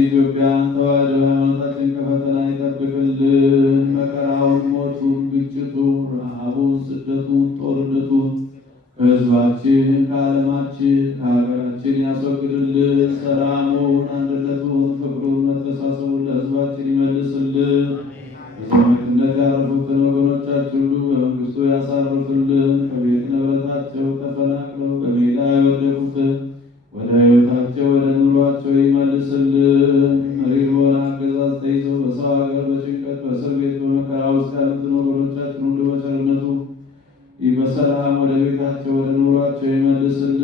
ኢትዮጵያን ተዋሕዶ ሃይማኖታችን ከፈተና ይጠብቅልን። መከራውን፣ ሞቱን፣ ግጭቱን፣ ረሃቡን፣ ስደቱን፣ ጦርነቱን ከሕዝባችን ከዓለማችን ከሀገራችን ያስወግድልን። ሰላሙን፣ አንድነቱን፣ ፍቅሩን፣ መተሳሰቡን ለሕዝባችን ይመልስልን። በሰማዕትነት ያረፉትን ወገኖቻችን ሁሉ በመንግስቱ ያሳርፍልን። ከቤት ንብረታቸው ተፈናቅለው በሜዳ የወደቁትን ወደ ሕይወታቸው ወደ ኑሯቸው ይመልስልን። መሪር በሆነ አገዛዝ ተይዘው በሰው ሀገር በጭንቀት በእስር ቤት በመከራ ውስጥ ያሉትን ወገኖቻችን ሁሉ በቸርነቱ በሰላም ወደ ቤታቸው ወደ ኑሯቸው ይመልስልን።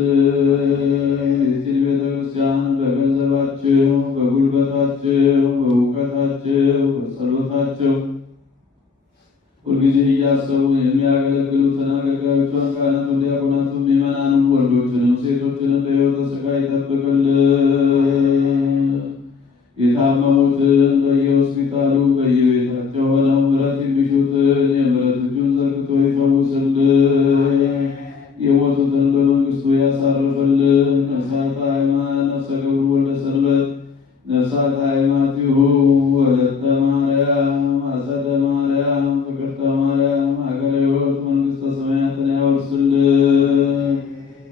የዚህን ቤተክርስቲያን በገንዘባቸው፣ በጉልበታቸው፣ በእውቀታቸው፣ በጸሎታቸው ሁልጊዜ እያሰቡ የሚያገለግሉትን አገልጋዮቿን ካህናቱን፣ ዲያቆናቱን፣ ምዕመናኑን ወንዶችንም ሴቶችንም በሕይወተ ሥጋ ይጠብቅልን። የታመሙትን በየሆስፒታሉ በየቤታቸው ሆነው ምሕረት የሚሹትን የምሕረት እጁን ዘርግቶ ይፈውስልን። የሞቱትን በመንግስቱ ያሳርፍልን። ነፍሳተ ሃይማኖት ነፍሰ ገብሩ ወልደ ሰንበት ነፍሳተ ሃይማኖቲሁ ወለተ ማርያም አጸደ ማርያም ፍቅርተ ማርያም ሀገረ ሕይወት መንግሥተ ሰማያትን ያወርስልን።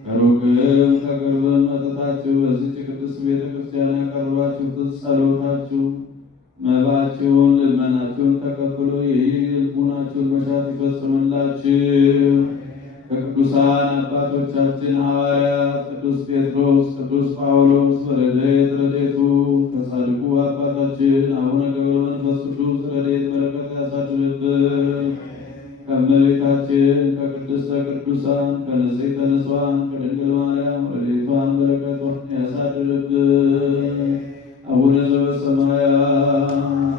ከሩቅም ከቅርብም መጥታችሁ በዚህች ቅድስት ቤተ ክርስቲያን ያቀረባችሁትን ጸሎታችሁ መባችሁን ልመናችሁን ተቀብሎ የልቡናችሁን መሻት ይፈጽምላችሁ። ከቅዱሳን አባቶቻችን ሐዋርያት ቅዱስ ጴጥሮስ፣ ቅዱስ ጳውሎስ በረድኤት ረድኤቱ ከጻድቁ አባታችን አቡነ ገብረ መንፈስ ቅዱስ ረድኤት በረከት ያሳድርብን። ከእመቤታችን ከቅድስተ ቅዱሳን ከንጽሕተ ንጹሐን ከድንግል ማርያም ረድኤቷን በረከቷን ያሳድርብን። አቡነ ዘበሰማያት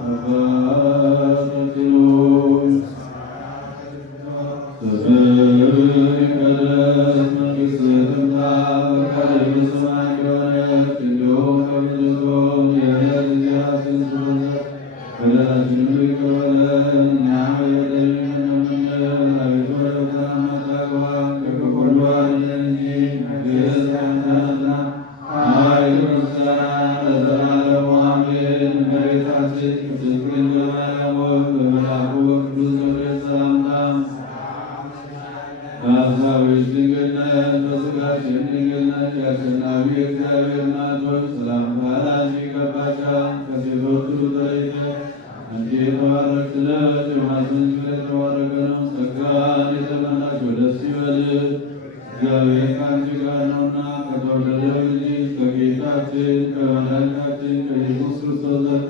አባታችን ሆይ ስምህ ይቀደስ፣ መንግሥትህ ትምጣ፣ ፈቃድህ በሰማይ እንደሆነች እንዲሁም በምድር ትሁን። የዕለት እንጀራችንን ስጠን ዛሬ፣ በደላችንን ይቅር በለን እኛም የበደሉንን እንደምንል። አቤቱ ወደ ፈተና አታግባን፣ ከክፉ ሁሉ አድነን እንጂ መንግሥት ያንተ ናትና፣ ኃይል፣ ምስጋና ለዘላለሙ አሜን። እመቤታችን ቅድስት ድንግል ማርያም ሆይ በመልአኩ በቅዱስ ገብርኤል ሰላምታ በሐሳብሽ ድንግል ነሽ፣ በሥጋሽም ድንግል ነሽ። የአሸናፊ እግዚአብሔር እናት ሆይ ሰላምታ ላንቺ ይገባሻል። ከሴቶች ሁሉ ተለይተሽ አንቺ የተባረክሽ ነሽ፣ የማኅፀንሽ ፍሬ የተባረከ ነው። ጸጋን የተመላሽ ደስ ይበልሽ፣ እግዚአብሔር ከአንቺ ጋር ነውና ከተወደደው ልጅሽ ከጌታችን ከመድኃኒታችን ከኢየሱስ ክርስቶስ ዘንድ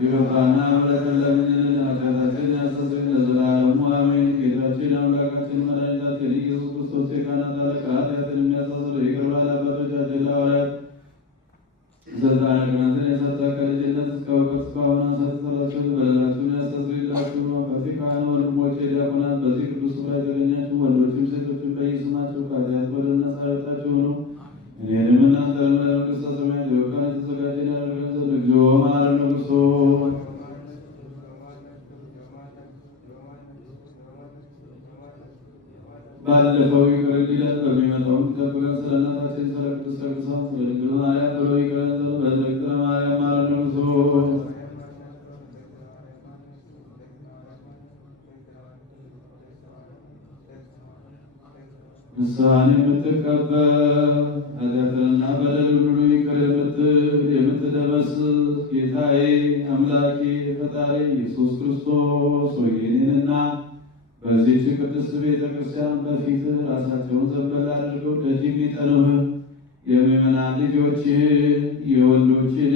ይቅርታና ምሕረትን ለምኝልን ኃጢአታችንን ያስተሰርይልን ለዘላለሙ አሜን። ጌታችን አምላካችን መድኃኒታችን ኢየሱስ ክርስቶስ የካህናት አለቃ ኃጢአትን የሚያስተሰርይ ይቅር ባይ አባቶቻችን ለሐዋርያት ስልጣነ ክህነትን የሰጠ ከልጅነት እስከ እውቀት እስካሁን አንሳትሰራችሁ በደላችሁን ያስተሰርይላችሁ። አባቴ ካህን ወንድሞቼ ዲያቆናት በዚህ ቅዱስ ስፍራ የተገኛችሁ ወንዶችም ሴቶችም በየስማችሁ ከኃጢአት በደል ነፃ የወጣችሁ ሁኑ። እኔንም እናንተንም ለመንግሥተ ሰማያት የበቃን የተዘጋጀን ያደርገን ዘንድ እግዚኦ መሐረነ ክርስቶስ። ባለፈው ይቅር እንዲለን በሚመጣውም ይጠብቀን። ስለ እናታችን ስለ ቅድስተ ቅዱሳን ስለ ድንግል ማርያም ብሎ ይቅረን ዘንድ በዝክረ ማርያም መሐረነ ክርስቶስ። ንስሐን የምትቀበል ኃጢአትንና በደልን ሁሉ ይቅር የምትል የምትደመስስ ጌታዬ አምላኬ ፈጣሪ ኢየሱስ ክርስቶስ ሆይ እኔንና በዚህች ቅድስት ቤተ ክርስቲያን በፊት ራሳቸውን ዘንበል አድርገው ደጅ የሚጠኑህ የምዕመናን ልጆችህን የወንዶችን